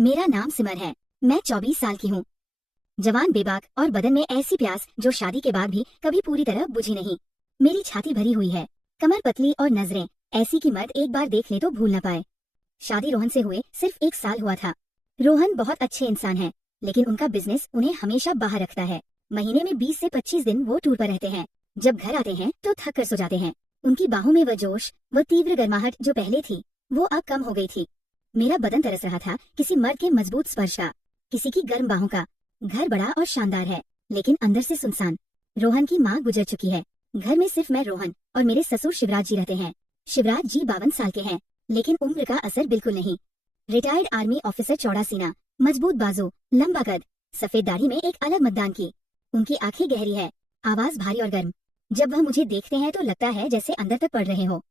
मेरा नाम सिमर है। मैं 24 साल की हूँ। जवान, बेबाक और बदन में ऐसी प्यास जो शादी के बाद भी कभी पूरी तरह बुझी नहीं। मेरी छाती भरी हुई है, कमर पतली और नजरें ऐसी कि मर्द एक बार देख ले तो भूल न पाए। शादी रोहन से हुए सिर्फ 1 साल हुआ था। रोहन बहुत अच्छे इंसान है, लेकिन उनका बिजनेस उन्हें हमेशा बाहर रखता है। महीने में 20 से 25 दिन वो टूर पर रहते हैं। जब घर आते हैं तो थक कर सो जाते हैं। उनकी बाहों में वह जोश, वह तीव्र गर्माहट जो पहले थी, वो अब कम हो गई थी। मेरा बदन तरस रहा था किसी मर्द के मजबूत स्पर्श का, किसी की गर्म बाहों का। घर बड़ा और शानदार है, लेकिन अंदर से सुनसान। रोहन की माँ गुजर चुकी है। घर में सिर्फ मैं, रोहन और मेरे ससुर शिवराज जी रहते हैं। शिवराज जी 52 साल के हैं, लेकिन उम्र का असर बिल्कुल नहीं। रिटायर्ड आर्मी ऑफिसर, चौड़ा सीना, मजबूत बाजू, लंबा कद, सफेद दाढ़ी में एक अलग मतदान की। उनकी आंखें गहरी है, आवाज भारी और गर्म। जब वह मुझे देखते हैं तो लगता है जैसे अंदर तक पड़ रहे हो।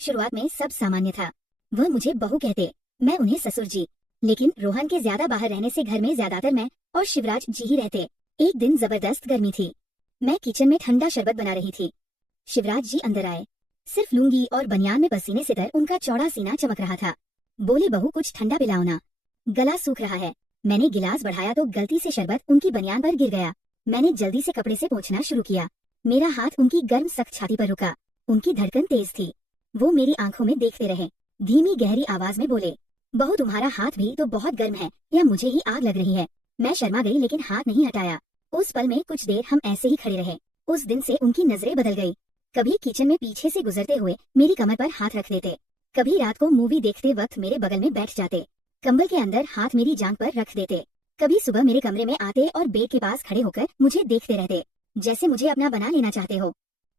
शुरुआत में सब सामान्य था। वह मुझे बहू कहते, मैं उन्हें ससुर जी। लेकिन रोहन के ज्यादा बाहर रहने से घर में ज्यादातर मैं और शिवराज जी ही रहते। एक दिन जबरदस्त गर्मी थी। मैं किचन में ठंडा शरबत बना रही थी। शिवराज जी अंदर आए। सिर्फ लुंगी और बनियान में पसीने से तर उनका चौड़ा सीना चमक रहा था। बोले, बहू कुछ ठंडा पिलाओ ना, गला सूख रहा है। मैंने गिलास बढ़ाया तो गलती से शरबत उनकी बनियान पर गिर गया। मैंने जल्दी से कपड़े से पोंछना शुरू किया। मेरा हाथ उनकी गर्म सख्त छाती पर रुका। उनकी धड़कन तेज थी। वो मेरी आंखों में देखते रहे। धीमी गहरी आवाज में बोले, बहू तुम्हारा हाथ भी तो बहुत गर्म है, या मुझे ही आग लग रही है। मैं शर्मा गई लेकिन हाथ नहीं हटाया। उस पल में कुछ देर हम ऐसे ही खड़े रहे। उस दिन से उनकी नजरें बदल गई। कभी किचन में पीछे से गुजरते हुए मेरी कमर पर हाथ रख देते, कभी रात को मूवी देखते वक्त मेरे बगल में बैठ जाते, कंबल के अंदर हाथ मेरी जांघ पर रख देते। कभी सुबह मेरे कमरे में आते और बेड के पास खड़े होकर मुझे देखते रहते, जैसे मुझे अपना बना लेना चाहते हो।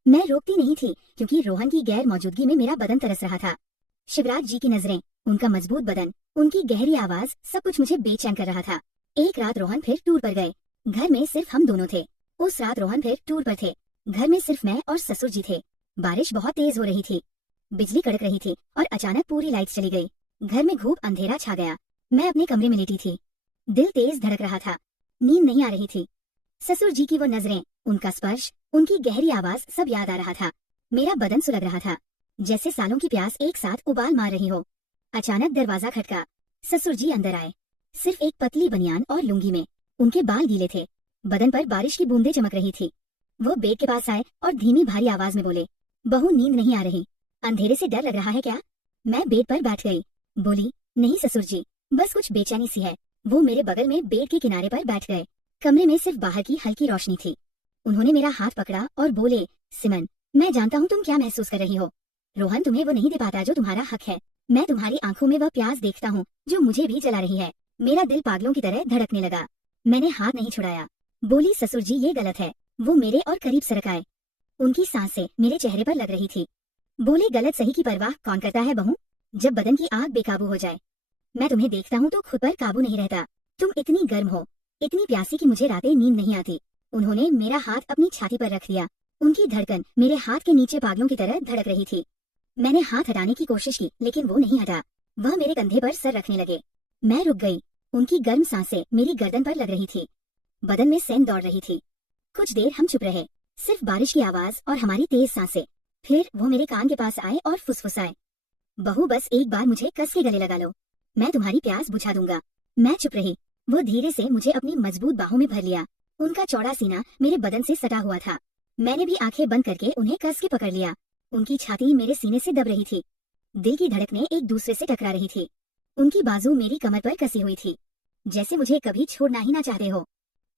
मैं रोकती नहीं थी, क्योंकि रोहन की गैर मौजूदगी में मेरा बदन तरस रहा था। शिवराज जी की नजरें, उनका मजबूत बदन, उनकी गहरी आवाज, सब कुछ मुझे बेचैन कर रहा था। एक रात रोहन फिर टूर पर गए। घर में सिर्फ हम दोनों थे। उस रात रोहन फिर टूर पर थे। घर में सिर्फ मैं और ससुर जी थे। बारिश बहुत तेज हो रही थी। बिजली कड़क रही थी और अचानक पूरी लाइट्स चली गई। घर में खूब अंधेरा छा गया। मैं अपने कमरे में लेटी थी। दिल तेज धड़क रहा था। नींद नहीं आ रही थी। ससुर जी की वो नजरें, उनका स्पर्श, उनकी गहरी आवाज, सब याद आ रहा था। मेरा बदन सुलग रहा था, जैसे सालों की प्यास एक साथ उबाल मार रही हो। अचानक दरवाजा खटका। ससुर जी अंदर आए, सिर्फ एक पतली बनियान और लुंगी में। उनके बाल गीले थे, बदन पर बारिश की बूंदें चमक रही थी। वो बेड के पास आए और धीमी भारी आवाज में बोले, बहू नींद नहीं आ रही, अंधेरे से डर लग रहा है क्या? मैं बेड पर बैठ गई। बोली, नहीं ससुर जी, बस कुछ बेचैनी सी है। वो मेरे बगल में बेड के किनारे पर बैठ गए। कमरे में सिर्फ बाहर की हल्की रोशनी थी। उन्होंने मेरा हाथ पकड़ा और बोले, सिमन, मैं जानता हूँ तुम क्या महसूस कर रही हो। रोहन तुम्हें वो नहीं दे पाता जो तुम्हारा हक है। मैं तुम्हारी आंखों में वह प्यास देखता हूँ जो मुझे भी जला रही है। मेरा दिल पागलों की तरह धड़कने लगा। मैंने हाथ नहीं छुड़ाया। बोली, ससुर जी ये गलत है। वो मेरे और करीब सरक आए। उनकी सांसें मेरे चेहरे पर लग रही थी। बोले, गलत सही की परवाह कौन करता है बहू, जब बदन की आग बेकाबू हो जाए। मैं तुम्हें देखता हूँ तो खुद पर काबू नहीं रहता। तुम इतनी गर्म हो, इतनी प्यासी कि मुझे रातें नींद नहीं आती। उन्होंने मेरा हाथ अपनी छाती पर रख दिया। उनकी धड़कन मेरे हाथ के नीचे पागलों की तरह धड़क रही थी। मैंने हाथ हटाने की कोशिश की, लेकिन वो नहीं हटा। वह मेरे कंधे पर सर रखने लगे। मैं रुक गई। उनकी गर्म सांसें मेरी गर्दन पर लग रही थी। बदन में सेंध दौड़ रही थी। कुछ देर हम चुप रहे, सिर्फ बारिश की आवाज और हमारी तेज सांसें। फिर वो मेरे कान के पास आए और फुसफुसाए, बहू बस एक बार मुझे कस के गले लगा लो, मैं तुम्हारी प्यास बुझा दूंगा। मैं चुप रही। वो धीरे से मुझे अपनी मजबूत बाहों में भर लिया। उनका चौड़ा सीना मेरे बदन से सटा हुआ था। मैंने भी आंखें बंद करके उन्हें कस के पकड़ लिया। उनकी छाती मेरे सीने से दब रही थी। दिल की धड़कनें एक दूसरे से टकरा रही थी। उनकी बाजू मेरी कमर पर कसी हुई थी, जैसे मुझे कभी छोड़ना ही ना चाहते हो।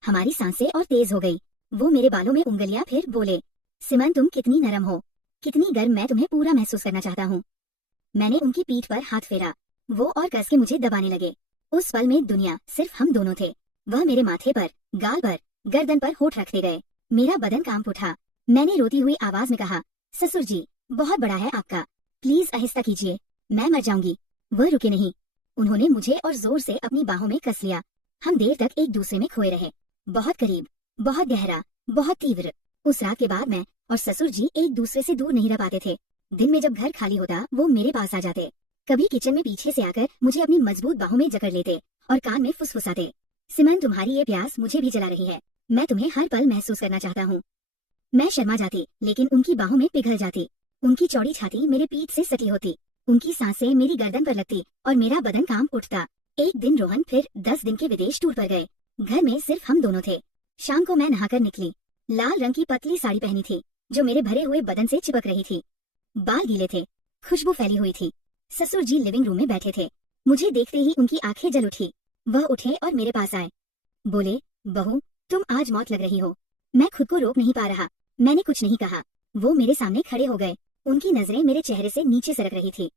हमारी सांसें और तेज हो गई। वो मेरे बालों में उंगलियां फिर बोले, सिमन तुम कितनी नरम हो, कितनी गर्म, मैं तुम्हें पूरा महसूस करना चाहता हूँ। मैंने उनकी पीठ पर हाथ फेरा। वो और कस के मुझे दबाने लगे। उस पल में दुनिया सिर्फ हम दोनों थे। वह मेरे माथे पर, गाल पर, गर्दन पर होठ रखते गए। मेरा बदन कांप उठा। मैंने रोती हुई आवाज में कहा, ससुर जी बहुत बड़ा है आपका, प्लीज आहिस्ता कीजिए, मैं मर जाऊंगी। वह रुके नहीं। उन्होंने मुझे और जोर से अपनी बाहों में कस लिया। हम देर तक एक दूसरे में खोए रहे, बहुत करीब, बहुत गहरा, बहुत तीव्र। उस रात के बाद मैं और ससुर जी एक दूसरे से दूर नहीं रह पाते थे। दिन में जब घर खाली होता वो मेरे पास आ जाते। कभी किचन में पीछे से आकर मुझे अपनी मजबूत बाहों में जकड़ लेते और कान में फुसफुसाते, सिमन तुम्हारी ये प्यास मुझे भी जला रही है, मैं तुम्हें हर पल महसूस करना चाहता हूँ। मैं शर्मा जाती, लेकिन उनकी बाहों में पिघल जाती। उनकी चौड़ी छाती मेरे पीठ से सटी होती। उनकी सांसें मेरी गर्दन पर लगती और मेरा बदन कांप उठता। एक दिन रोहन फिर 10 दिन के विदेश टूर पर गए। घर में सिर्फ हम दोनों थे। शाम को मैं नहाकर निकली। लाल रंग की पतली साड़ी पहनी थी जो मेरे भरे हुए बदन से चिपक रही थी। बाल गीले थे, खुशबू फैली हुई थी। ससुर जी लिविंग रूम में बैठे थे। मुझे देखते ही उनकी आंखें जल उठी। वह उठे और मेरे पास आए। बोले, बहू तुम आज मौत लग रही हो। मैं खुद को रोक नहीं पा रहा। मैंने कुछ नहीं कहा। वो मेरे सामने खड़े हो गए। उनकी नजरें मेरे चेहरे से नीचे सरक रही थी।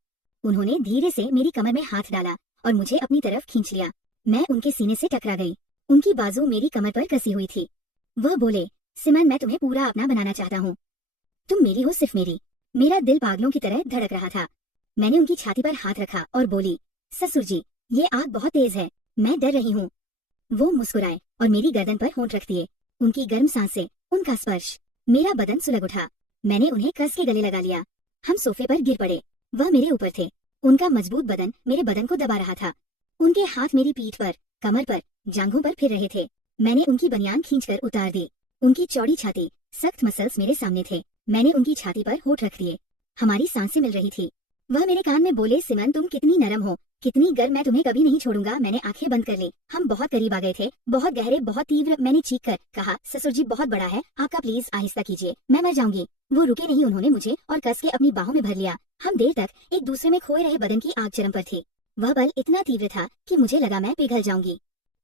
उन्होंने धीरे से मेरी कमर में हाथ डाला और मुझे अपनी तरफ खींच लिया। मैं उनके सीने से टकरा गई। उनकी बाजू मेरी कमर पर कसी हुई थी। वह बोले, सिमन मैं तुम्हें पूरा अपना बनाना चाहता हूँ। तुम मेरी हो, सिर्फ मेरी। मेरा दिल पागलों की तरह धड़क रहा था। मैंने उनकी छाती पर हाथ रखा और बोली, ससुर जी ये आग बहुत तेज है, मैं डर रही हूँ। वो मुस्कुराए और मेरी गर्दन पर होंठ रख दिए। उनकी गर्म सांसें, उनका स्पर्श, मेरा बदन सुलग उठा। मैंने उन्हें कस के गले लगा लिया। हम सोफे पर गिर पड़े। वह मेरे ऊपर थे। उनका मजबूत बदन मेरे बदन को दबा रहा था। उनके हाथ मेरी पीठ पर, कमर पर, जांघों पर फिर रहे थे। मैंने उनकी बनियान खींचकर उतार दी। उनकी चौड़ी छाती, सख्त मसल्स मेरे सामने थे। मैंने उनकी छाती पर होठ रख दिए। हमारी सांसें मिल रही थी। वह मेरे कान में बोले, सिमन तुम कितनी नरम हो, कितनी गर्म, मैं तुम्हें कभी नहीं छोड़ूंगा। मैंने आंखें बंद कर ली। हम बहुत करीब आ गए थे, बहुत गहरे, बहुत तीव्र। मैंने चीख कर कहा, ससुर जी बहुत बड़ा है, आपका प्लीज आहिस्ता कीजिए, मैं मर जाऊंगी। वो रुके नहीं। उन्होंने मुझे और कस के अपनी बाहों में भर लिया। हम देर तक एक दूसरे में खोए रहे। बदन की आग चरम पर थी। वह बल इतना तीव्र था कि मुझे लगा मैं पिघल जाऊंगी।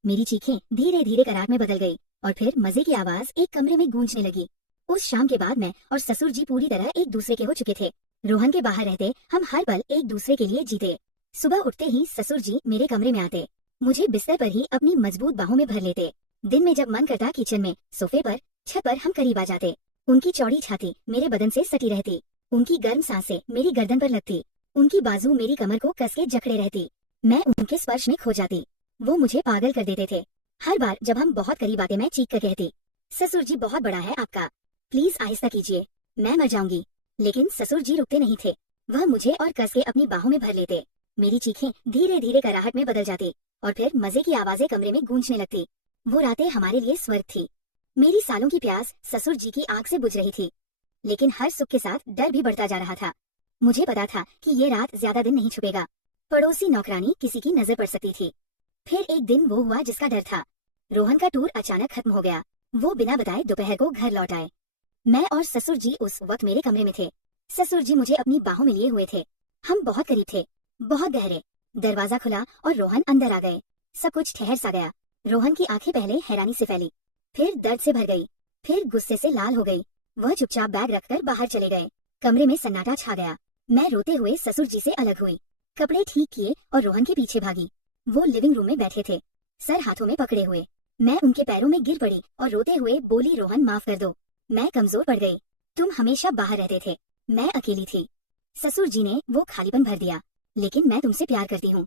मेरी चीखें धीरे धीरे करार में बदल गई और फिर मजे की आवाज एक कमरे में गूंजने लगी। उस शाम के बाद मैं और ससुर जी पूरी तरह एक दूसरे के हो चुके थे। रोहन के बाहर रहते हम हर पल एक दूसरे के लिए जीते। सुबह उठते ही ससुर जी मेरे कमरे में आते, मुझे बिस्तर पर ही अपनी मजबूत बाहों में भर लेते। दिन में जब मन करता किचन में, सोफे पर, छत पर हम करीब आ जाते। उनकी चौड़ी छाती मेरे बदन से सटी रहती। उनकी गर्म सांसें मेरी गर्दन पर लगती। उनकी बाजू मेरी कमर को कस के जकड़े रहती। मैं उनके स्पर्श में खो जाती। वो मुझे पागल कर देते थे। हर बार जब हम बहुत करीब आते मैं चीख कर कहती, ससुर जी बहुत बड़ा है आपका, प्लीज आहिस्ता कीजिए, मैं मर जाऊंगी। लेकिन ससुर जी रुकते नहीं थे। वह मुझे और कस के अपनी बाहों में भर लेते। मेरी चीखें धीरे धीरे कराहट में बदल जाती और फिर मजे की आवाजें कमरे में गूंजने लगती। वो रातें हमारे लिए स्वर्ग थी। मेरी सालों की प्यास ससुर जी की आग से बुझ रही थी। लेकिन हर सुख के साथ डर भी बढ़ता जा रहा था। मुझे पता था कि ये रात ज्यादा दिन नहीं छुपेगा। पड़ोसी नौकरानी किसी की नजर पड़ सकती थी। फिर एक दिन वो हुआ जिसका डर था। रोहन का टूर अचानक खत्म हो गया। वो बिना बताए दोपहर को घर लौट आए। मैं और ससुर जी उस वक्त मेरे कमरे में थे। ससुर जी मुझे अपनी बाहों में लिए हुए थे। हम बहुत करीब थे, बहुत गहरे। दरवाजा खुला और रोहन अंदर आ गए। सब कुछ ठहर सा गया। रोहन की आंखें पहले हैरानी से फैली, फिर दर्द से भर गई, फिर गुस्से से लाल हो गई। वह चुपचाप बैग रखकर बाहर चले गए। कमरे में सन्नाटा छा गया। मैं रोते हुए ससुर जी से अलग हुई, कपड़े ठीक किए और रोहन के पीछे भागी। वो लिविंग रूम में बैठे थे, सर हाथों में पकड़े हुए। मैं उनके पैरों में गिर पड़ी और रोते हुए बोली, रोहन माफ कर दो, मैं कमजोर पड़ गई। तुम हमेशा बाहर रहते थे, मैं अकेली थी। ससुर जी ने वो खालीपन भर दिया, लेकिन मैं तुमसे प्यार करती हूँ।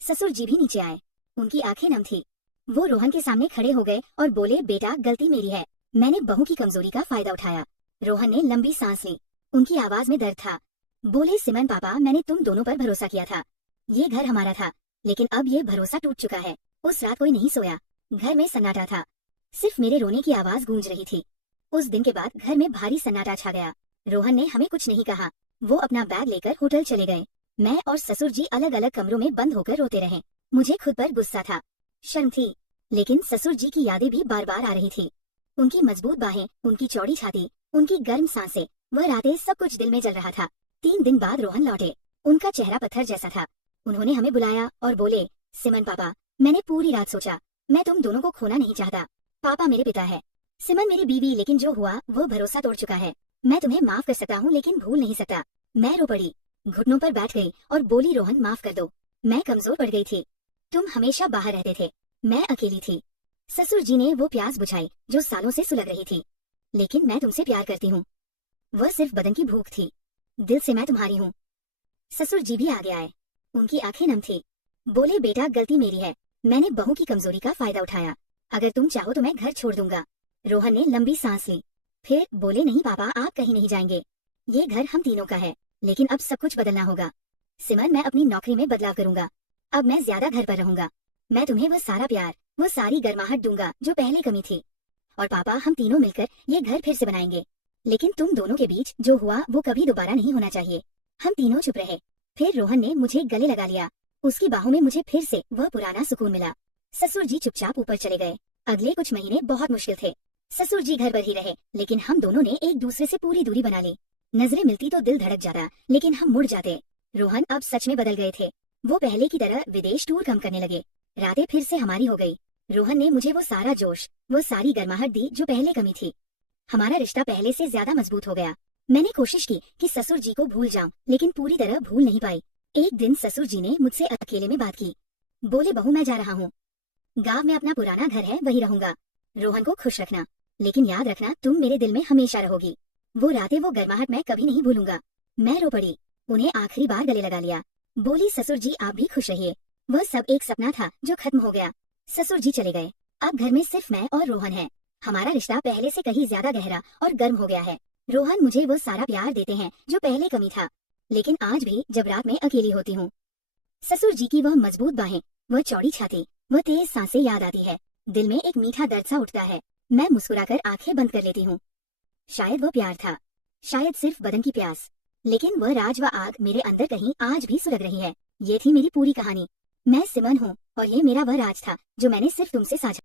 ससुर जी भी नीचे आए। उनकी आंखें नम थी। वो रोहन के सामने खड़े हो गए और बोले, बेटा गलती मेरी है, मैंने बहू की कमजोरी का फायदा उठाया। रोहन ने लंबी सांस ली। उनकी आवाज में दर्द था। बोले, सिमन पापा, मैंने तुम दोनों पर भरोसा किया था। ये घर हमारा था, लेकिन अब ये भरोसा टूट चुका है। उस रात कोई नहीं सोया। घर में सन्नाटा था, सिर्फ मेरे रोने की आवाज गूंज रही थी। उस दिन के बाद घर में भारी सन्नाटा छा गया। रोहन ने हमें कुछ नहीं कहा। वो अपना बैग लेकर होटल चले गए। मैं और ससुर जी अलग अलग कमरों में बंद होकर रोते रहे। मुझे खुद पर गुस्सा था, शर्म थी, लेकिन ससुर जी की यादें भी बार बार आ रही थी। उनकी मजबूत बाहें, उनकी चौड़ी छाती, उनकी गर्म सांसें, वह रातें, सब कुछ दिल में जल रहा था। 3 दिन बाद रोहन लौटे। उनका चेहरा पत्थर जैसा था। उन्होंने हमें बुलाया और बोले, सिमन पापा, मैंने पूरी रात सोचा, मैं तुम दोनों को खोना नहीं चाहता। पापा मेरे पिता है, सिमन मेरी बीवी, लेकिन जो हुआ वो भरोसा तोड़ चुका है। मैं तुम्हें माफ कर सकता हूँ, लेकिन भूल नहीं सकता। मैं रो पड़ी, घुटनों पर बैठ गई और बोली, रोहन माफ कर दो, मैं कमजोर पड़ गई थी। तुम हमेशा बाहर रहते थे, मैं अकेली थी। ससुर जी ने वो प्यास बुझाई जो सालों से सुलग रही थी। लेकिन मैं तुमसे प्यार करती हूँ। वह सिर्फ बदन की भूख थी, दिल से मैं तुम्हारी हूँ। ससुर जी भी आगे आए। उनकी आंखें नम थी। बोले, बेटा गलती मेरी है, मैंने बहू की कमजोरी का फायदा उठाया। अगर तुम चाहो तो मैं घर छोड़ दूंगा। रोहन ने लंबी सांस ली, फिर बोले, नहीं पापा, आप कहीं नहीं जाएंगे। ये घर हम तीनों का है, लेकिन अब सब कुछ बदलना होगा। सिमन, मैं अपनी नौकरी में बदलाव करूंगा। अब मैं ज्यादा घर पर रहूंगा। मैं तुम्हें वो सारा प्यार, वो सारी गर्माहट दूंगा जो पहले कमी थी। और पापा, हम तीनों मिलकर ये घर फिर से बनाएंगे। लेकिन तुम दोनों के बीच जो हुआ वो कभी दोबारा नहीं होना चाहिए। हम तीनों चुप रहे। फिर रोहन ने मुझे गले लगा लिया। उसकी बाहों में मुझे फिर से वह पुराना सुकून मिला। ससुर जी चुपचाप ऊपर चले गए। अगले कुछ महीने बहुत मुश्किल थे। ससुर जी घर पर ही रहे, लेकिन हम दोनों ने एक दूसरे से पूरी दूरी बना ली। नजरें मिलती तो दिल धड़क जाता, लेकिन हम मुड़ जाते। रोहन अब सच में बदल गए थे। वो पहले की तरह विदेश टूर कम करने लगे। रातें फिर से हमारी हो गई। रोहन ने मुझे वो सारा जोश, वो सारी गर्माहट दी जो पहले कमी थी। हमारा रिश्ता पहले से ज्यादा मजबूत हो गया। मैंने कोशिश की कि ससुर जी को भूल जाऊं, लेकिन पूरी तरह भूल नहीं पाई। एक दिन ससुर जी ने मुझसे अकेले में बात की। बोले, बहू मैं जा रहा हूँ। गांव में अपना पुराना घर है, वही रहूंगा। रोहन को खुश रखना, लेकिन याद रखना तुम मेरे दिल में हमेशा रहोगी। वो रातें, वो गर्माहट मैं कभी नहीं भूलूंगा। मैं रो पड़ी, उन्हें आखिरी बार गले लगा लिया। बोली, ससुर जी आप भी खुश रहिए। वह सब एक सपना था जो खत्म हो गया। ससुर जी चले गए। अब घर में सिर्फ मैं और रोहन है। हमारा रिश्ता पहले से कहीं ज्यादा गहरा और गर्म हो गया है। रोहन मुझे वो सारा प्यार देते हैं जो पहले कमी था, लेकिन आज भी जब रात में अकेली होती हूँ, ससुर जी की वह मजबूत बाहें, वह चौड़ी छाती, वह तेज सांसें याद आती है। दिल में एक मीठा दर्द सा उठता है। मैं मुस्कुराकर आंखें बंद कर लेती हूँ। शायद वो प्यार था, शायद सिर्फ बदन की प्यास, लेकिन वह राज व आग मेरे अंदर कहीं आज भी सुलग रही है। ये थी मेरी पूरी कहानी। मैं सिमन हूँ और ये मेरा वह राज था जो मैंने सिर्फ तुमसे साझा